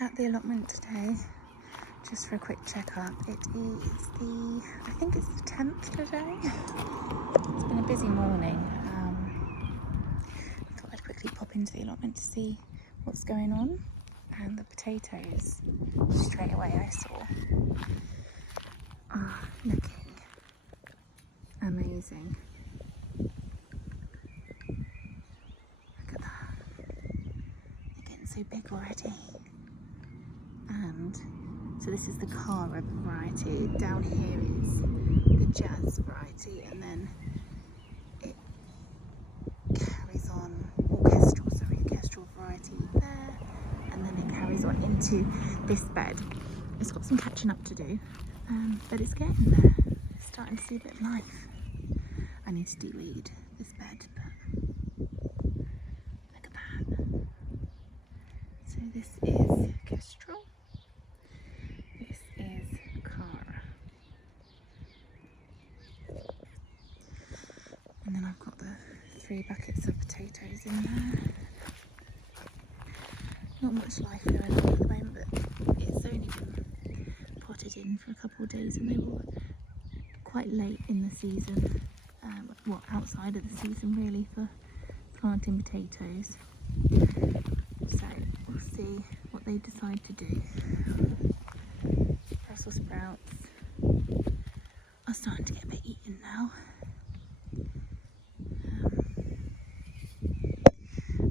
at the allotment today, just for a quick check-up. It is I think it's the 10th today. It's been a busy morning. I thought I'd quickly pop into the allotment to see what's going on. And the potatoes, straight away I saw, are looking amazing. Look at that. They're getting so big already. And so this is the Cara variety. Down here is the Jazz variety, and then it carries on orchestral variety there, and then it carries on into this bed. It's got some catching up to do, but it's getting there. It's starting to see a bit of life. I need to de-weed this bed, but look at that. So this is orchestral. This is Cara. And then I've got the 3 buckets of potatoes in there. Not much life going on at the moment, but it's only been potted in for a couple of days, and they were quite late in the season. Well, outside of the season really, for planting potatoes. So we'll see what they decide to do. Brussels sprouts are starting to get a bit eaten now.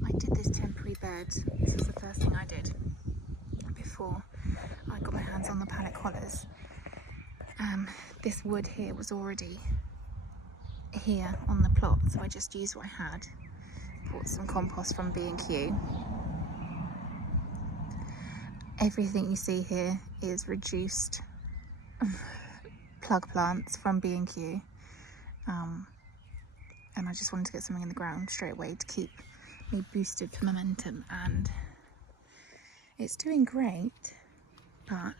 I did this temporary bed. This was the first thing I did before I got my hands on the pallet collars. This wood here was already here on the plot, so I just used what I had. Bought some compost from B&Q. Everything you see here is reduced plug plants from B&Q, and I just wanted to get something in the ground straight away to keep me boosted for momentum, and it's doing great, but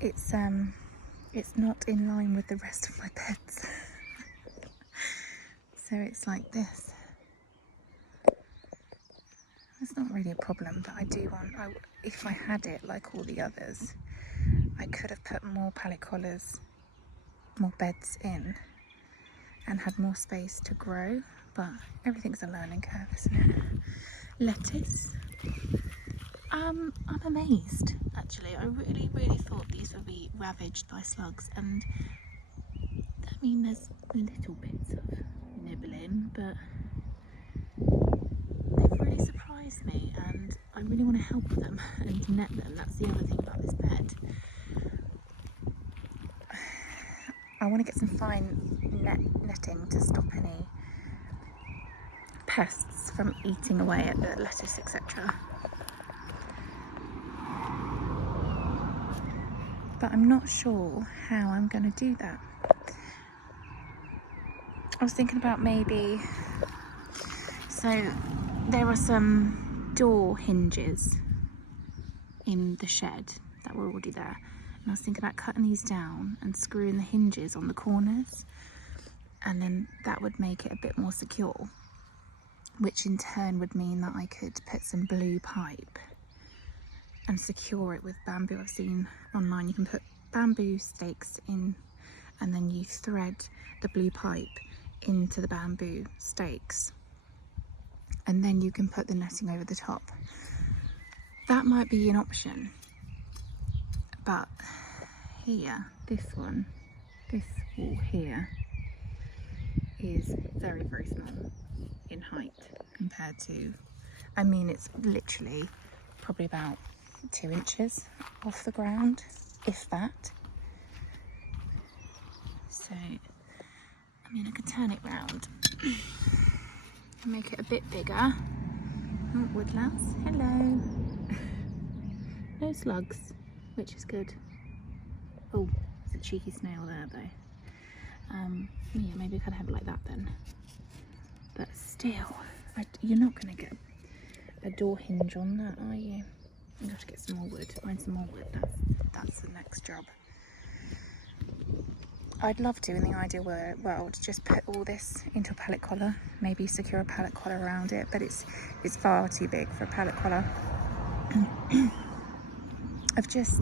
it's not in line with the rest of my beds. So it's like this. It's not really a problem, but I do want, if I had it like all the others, I could have put more pallet collars, more beds in, and had more space to grow, but everything's a learning curve, isn't it? Lettuce. I'm amazed, actually. I really, really thought these would be ravaged by slugs, and I mean, there's little bits of nibbling, but they've really surprised me, and I really want to help them and net them. That's the other thing about this bed. I want to get some fine netting to stop any pests from eating away at the lettuce, etc. But I'm not sure how I'm going to do that. I was thinking about maybe, so there are some door hinges in the shed that were already there, and I was thinking about cutting these down and screwing the hinges on the corners, and then that would make it a bit more secure, which in turn would mean that I could put some blue pipe and secure it with bamboo. I've seen online you can put bamboo stakes in, and then you thread the blue pipe into the bamboo stakes, and then you can put the netting over the top. That might be an option, but here, this wall here is very, very small in height compared to, I mean, it's literally probably about 2 inches off the ground, if that. So, I mean, I could turn it round and make it a bit bigger. Oh, woodlouse, hello. No slugs, which is good. Oh, there's a cheeky snail there though. Yeah, maybe I could have it like that then. But still, you're not going to get a door hinge on that, are you? I'm going to have to get some more wood, find some more wood. That's the next job. I'd love to, in the ideal world, just put all this into a pallet collar, maybe secure a pallet collar around it, but it's far too big for a pallet collar. I've just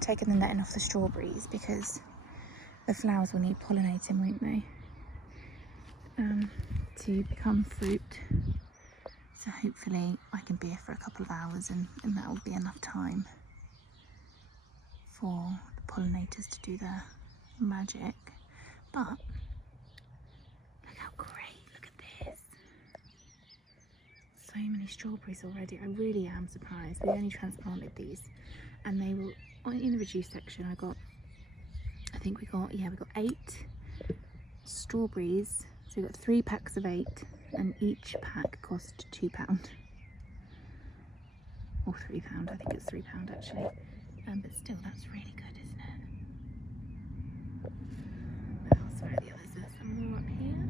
taken the netting off the strawberries because the flowers will need pollinating, won't they, to become fruit. So hopefully I can be here for a couple of hours and that will be enough time for the pollinators to do their magic. But look how great, look at this. So many strawberries already. I really am surprised. We only transplanted these and they were in the reduced section. I think we got 8 strawberries. So we got 3 packs of 8 and each pack cost £2 or £3. I think it's £3 actually. But still, that's really good, isn't it? What else are the others? There's some more up here.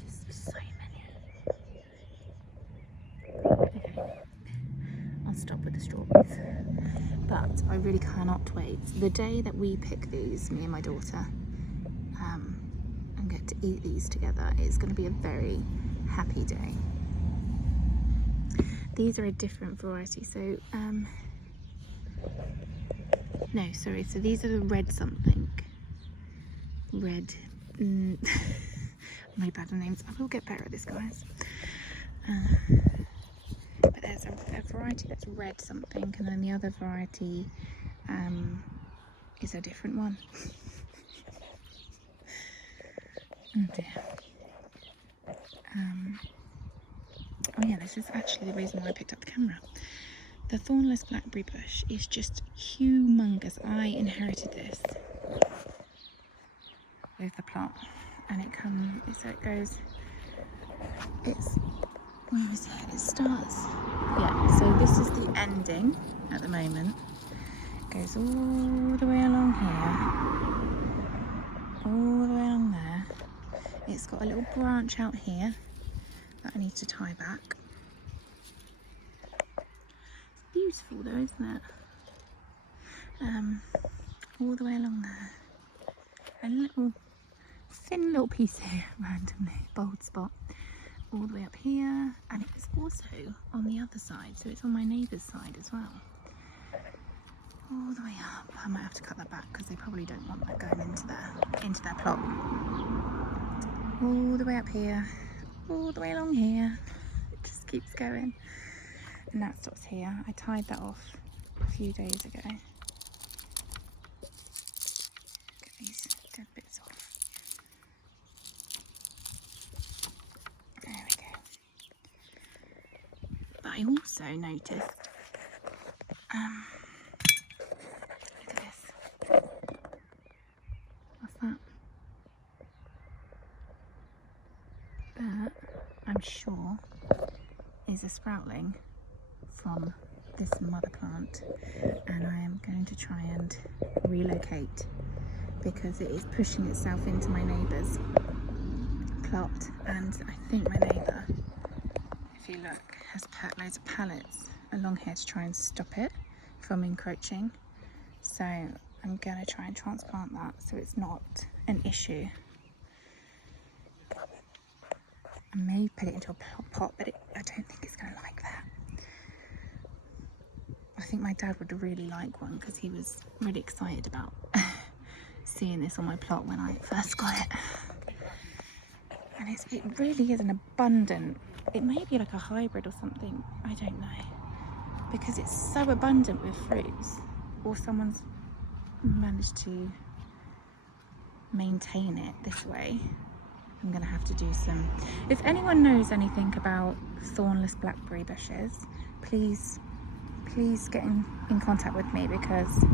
Just so many. Okay, I'll stop with the strawberries. But I really cannot wait. The day that we pick these, me and my daughter, and get to eat these together, it's going to be a very happy day. These are a different variety. So, no, sorry. So these are the red something. Red. My bad names. I will get better at this, guys. But there's a variety that's red something, and then the other variety is a different one. Oh dear. Oh yeah, this is actually the reason why I picked up the camera. The Thornless Blackberry bush is just humongous. I inherited this with the plot, and where is it? It starts, yeah, so this is the ending at the moment. It goes all the way along here, all the way along there. It's got a little branch out here that I need to tie back. It's beautiful though, isn't it? All the way along there. A little thin little piece here, randomly, bold spot. All the way up here, and it's also on the other side, so it's on my neighbour's side as well. All the way up. I might have to cut that back because they probably don't want that going into their plot. All the way up here, all the way along here. It just keeps going, and that stops here. I tied that off a few days ago. Get these dead bits off. There we go. But I also noticed, look at this. What's that? That, I'm sure, is a sproutling from this mother plant, and I am going to try and relocate because it is pushing itself into my neighbour's plot, and I think my neighbour, if you look, has put loads of pallets along here to try and stop it from encroaching. So I'm going to try and transplant that so it's not an issue. I may put it into a pot, but I don't think it's going to like that. I think my dad would really like one because he was really excited about seeing this on my plot when I first got it. And it really is an abundant, it may be like a hybrid or something, I don't know. Because it's so abundant with fruits, or someone's managed to maintain it this way. I'm going to have to do some, if anyone knows anything about thornless blackberry bushes, please get in contact with me, because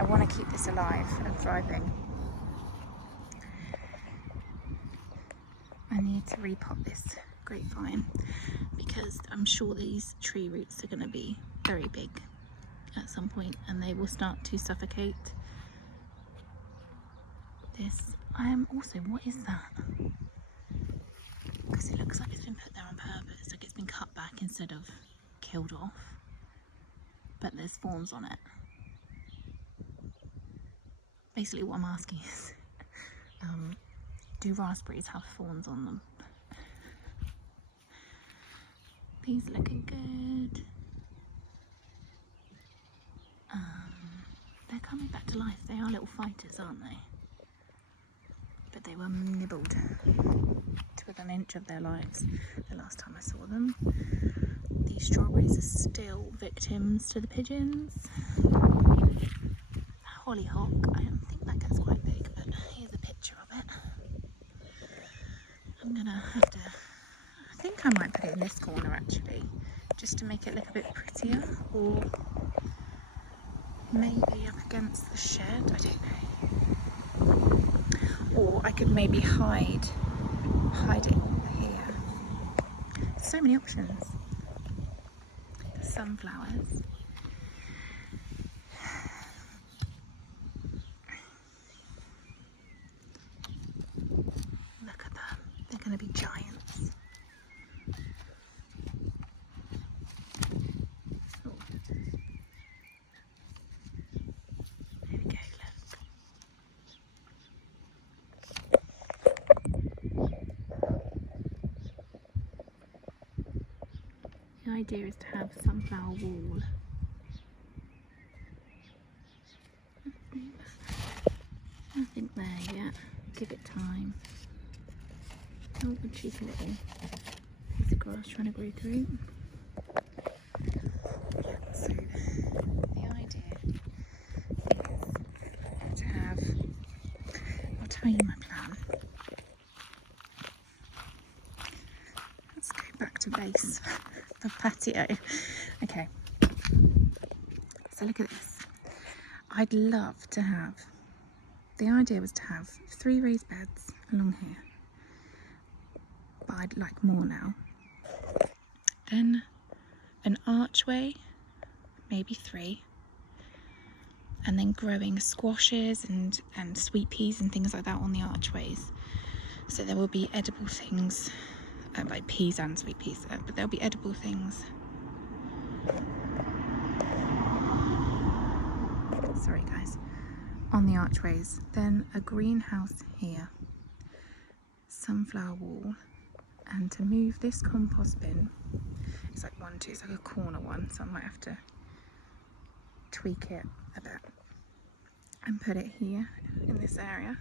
I want to keep this alive and thriving. I need to repot this grapevine because I'm sure these tree roots are going to be very big at some point and they will start to suffocate this. I am also, what is that? Because it looks like it's been put there on purpose, like it's been cut back instead of killed off. but there's thorns on it. Basically what I'm asking is, do raspberries have thorns on them? These are looking good. They're coming back to life. They are little fighters, aren't they? But they were nibbled to within an inch of their lives the last time I saw them. These strawberries are still victims to the pigeons. Hollyhock, I don't think that gets quite big, but here's a picture of it. I'm gonna have to, I think I might put it in this corner actually, just to make it look a bit prettier, or maybe up against the shed, I don't know. Or I could maybe hide it here. So many options. Sunflowers. Look at them. They're going to be giants. Oh. There we go, look. The idea is to have sunflower wall. Nothing there yet. Give it time. Oh, a cheeky little piece of grass trying to grow through. Yeah, so the idea is to have, I'll tell you my plan. Let's go back to base, the patio. Okay, so look at this. I'd love to have, the idea was to have 3 raised beds along here, but I'd like more now. Then an archway, maybe 3, and then growing squashes and sweet peas and things like that on the archways. So there will be edible things, like peas and sweet peas, but there'll be edible things. Sorry guys. On the archways, then a greenhouse here, sunflower wall, and to move this compost bin, it's like it's like a corner one, so I might have to tweak it a bit and put it here in this area.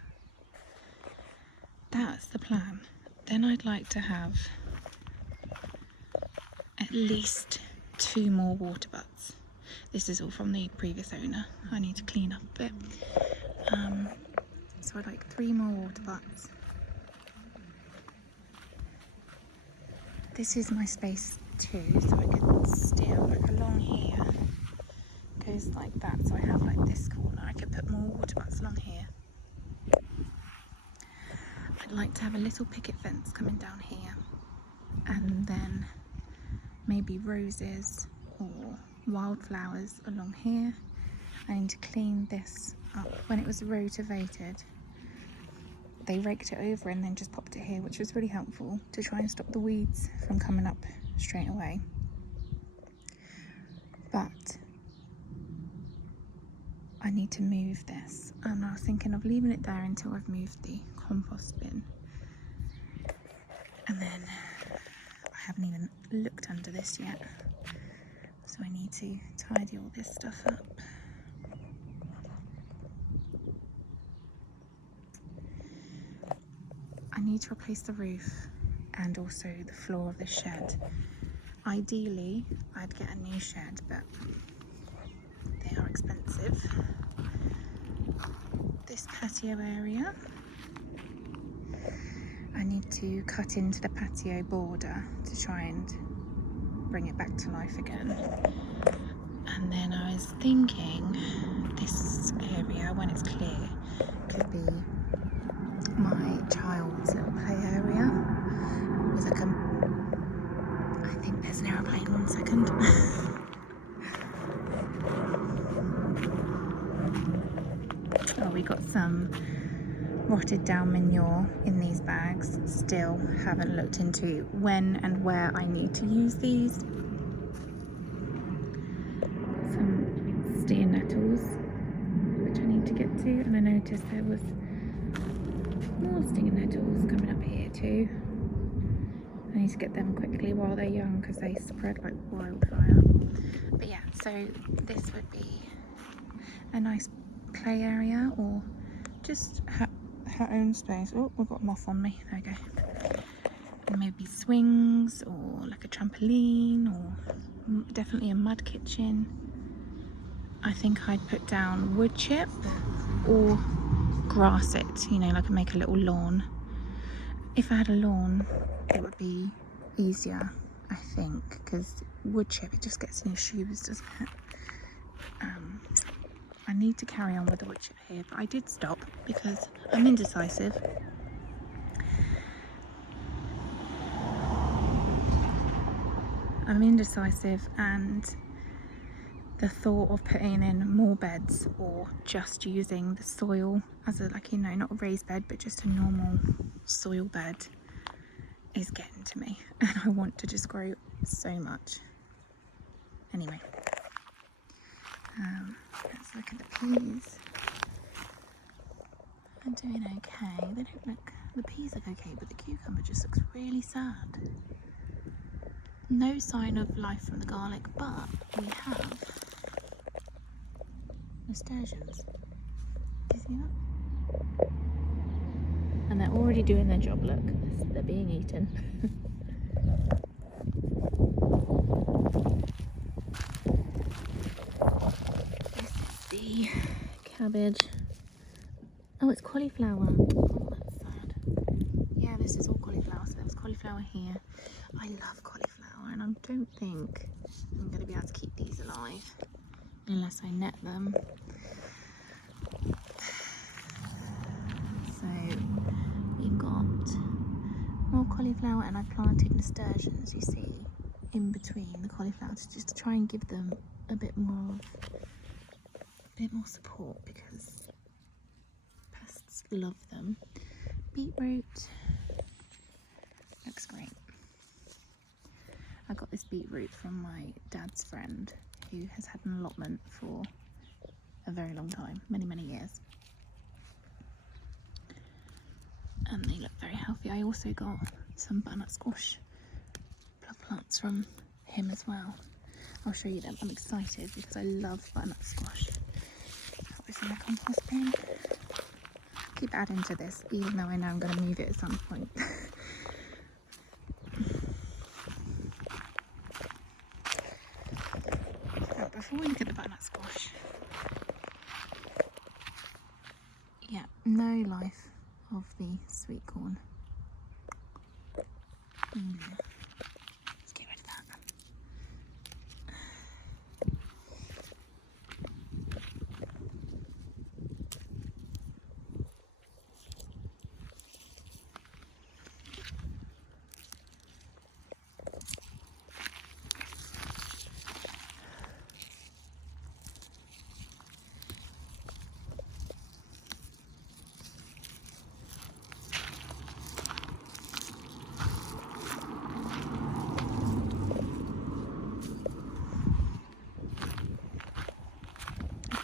That's the plan. Then I'd like to have at least 2 more water butts. This is all from the previous owner. I need to clean up a bit. So I'd like 3 more water butts. This is my space too, so I could still, like along here, goes like that. So I have like this corner. I could put more water butts along here. I'd like to have a little picket fence coming down here, and then maybe roses or wildflowers along here. I need to clean this up. When it was rotavated, they raked it over and then just popped it here, which was really helpful to try and stop the weeds from coming up straight away. But I need to move this, and I was thinking of leaving it there until I've moved the compost bin. And then I haven't even looked under this yet, so I need to tidy all this stuff up. I need to replace the roof and also the floor of the shed. Ideally, I'd get a new shed, but they are expensive. This patio area, I need to cut into the patio border to try and bring it back to life again. And then I was thinking this area, when it's clear, could be my child's little play area with like I think there's an aeroplane, 1 second. Oh, we got some rotted down manure in these bags. Still haven't looked into when and where I need to use these. Some noticed there was more stinging nettles coming up here too. I need to get them quickly while they're young because they spread like wildfire. But yeah, so this would be a nice play area or just her own space. Oh, we've got a moth on me. There we go. And maybe swings or like a trampoline or definitely a mud kitchen. I think I'd put down wood chip or grass it, you know, like make a little lawn. If I had a lawn, it would be easier, I think, because wood chip, it just gets in your shoes, doesn't it? I need to carry on with the wood chip here, but I did stop because I'm indecisive. And the thought of putting in more beds or just using the soil as a, like, you know, not a raised bed but just a normal soil bed is getting to me, and I want to just grow so much. Anyway, let's look at the peas. I'm doing okay. They don't look, the peas look okay, but the cucumber just looks really sad. No sign of life from the garlic, but we have nasturtiums. Do you see that? And they're already doing their job, look. They're being eaten. This is the cabbage. Oh, it's cauliflower. Oh, that's sad. Yeah, this is all cauliflower. So there was cauliflower here. I love cauliflower, and I don't think I'm going to be able to keep these alive unless I net them. So we've got more cauliflower, and I planted nasturtiums, you see, in between the cauliflower to just try and give them a bit more support because pests love them. Beetroot looks great. I got this beetroot from my dad's friend who has had an allotment for a very long time, many years. And they look very healthy. I also got some butternut squash plants from him as well. I'll show you them. I'm excited because I love butternut squash. That was in the compost bin. Keep adding to this, even though I know I'm going to move it at some point. So before we look at the butternut squash, yeah, no life of the sweet corn. Let's get rid of that.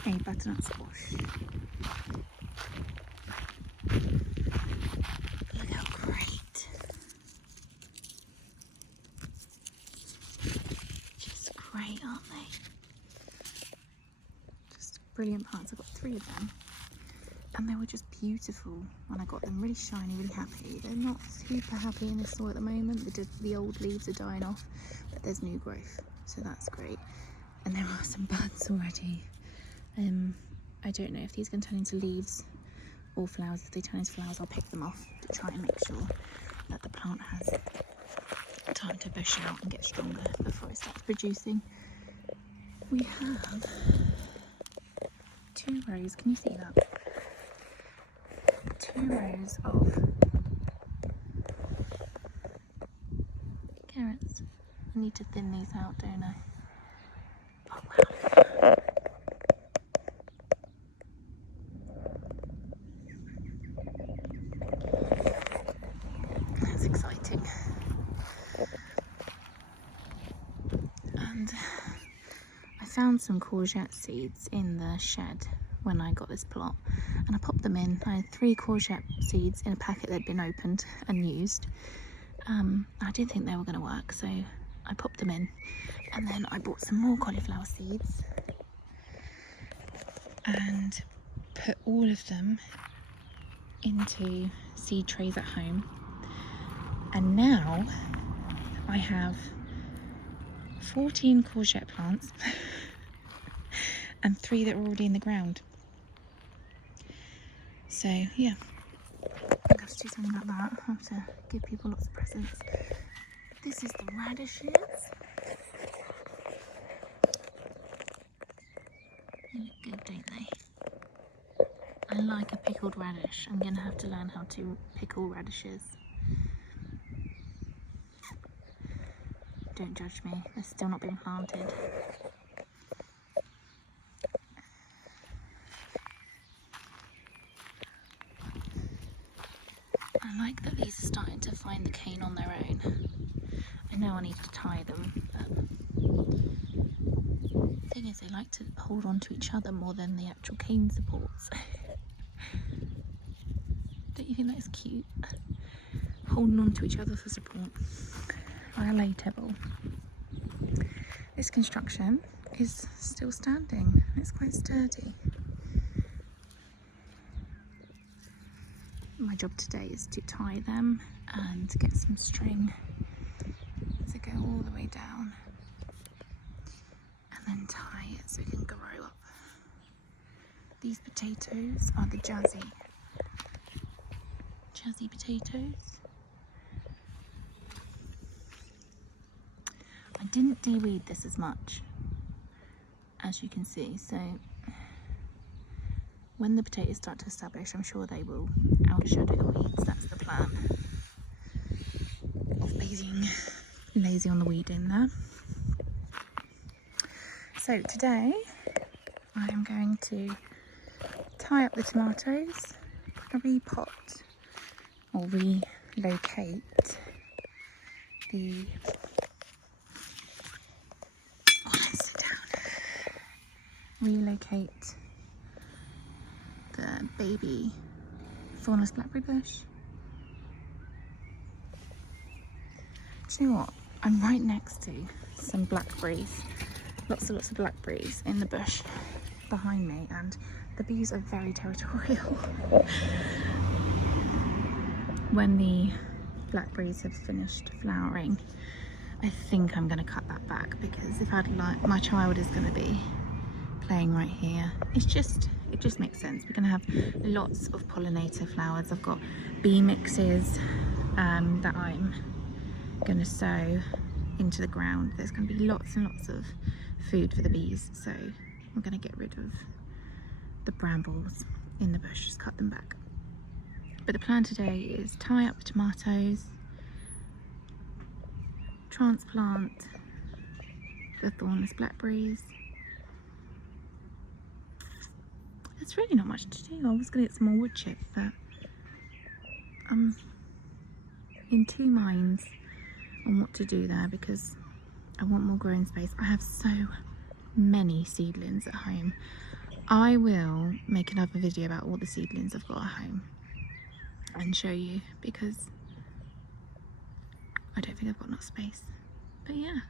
A butternut squash. Look how great. Just great, aren't they? Just brilliant plants. I got 3 of them. And they were just beautiful when I got them. Really shiny, really happy. They're not super happy in the soil at the moment. The old leaves are dying off, but there's new growth. So that's great. And there are some buds already. I don't know if these are going to turn into leaves or flowers. If they turn into flowers, I'll pick them off to try and make sure that the plant has time to bush out and get stronger before it starts producing. We have 2 rows, can you see that? 2 rows of carrots. I need to thin these out, don't I? Oh wow. That's exciting. And I found some courgette seeds in the shed when I got this plot, and I popped them in. I had 3 courgette seeds in a packet that had been opened and used. I didn't think they were going to work, so I popped them in, and then I bought some more cauliflower seeds and put all of them into seed trays at home. And now I have 14 courgette plants and 3 that are already in the ground. So yeah, I'm going to do something about that. I have to give people lots of presents. This is the radishes. They look good, don't they? I like a pickled radish. I'm going to have to learn how to pickle radishes. Don't judge me, they're still not been planted. I like that these are starting to find the cane on their own. I know I need to tie them, but the thing is they like to hold on to each other more than the actual cane supports. Don't you think that is cute? Holding on to each other for support. Relatable. This construction is still standing. It's quite sturdy. My job today is to tie them and get some string to go all the way down and then tie it so it can grow up. These potatoes are the jazzy potatoes. I didn't de-weed this as much, as you can see, so when the potatoes start to establish, I'm sure they will outshadow the weeds. That's the plan of being lazy on the weeding there. So today I am going to tie up the tomatoes, repot or relocate the relocate the baby thornless blackberry bush. Do you know what? I'm right next to some blackberries, lots of blackberries in the bush behind me, and the bees are very territorial. When the blackberries have finished flowering, I think I'm going to cut that back, because if I'd like, my child is going to be playing right here. It just makes sense. We're going to have lots of pollinator flowers. I've got bee mixes that I'm going to sow into the ground. There's going to be lots and lots of food for the bees, so I'm going to get rid of the brambles in the bush, just cut them back. But the plan today is tie up the tomatoes, transplant the thornless blackberries. There's really not much to do. I was going to get some more wood chip, but I'm in 2 minds on what to do there, because I want more growing space. I have so many seedlings at home. I will make another video about all the seedlings I've got at home and show you, because I don't think I've got enough space. But yeah.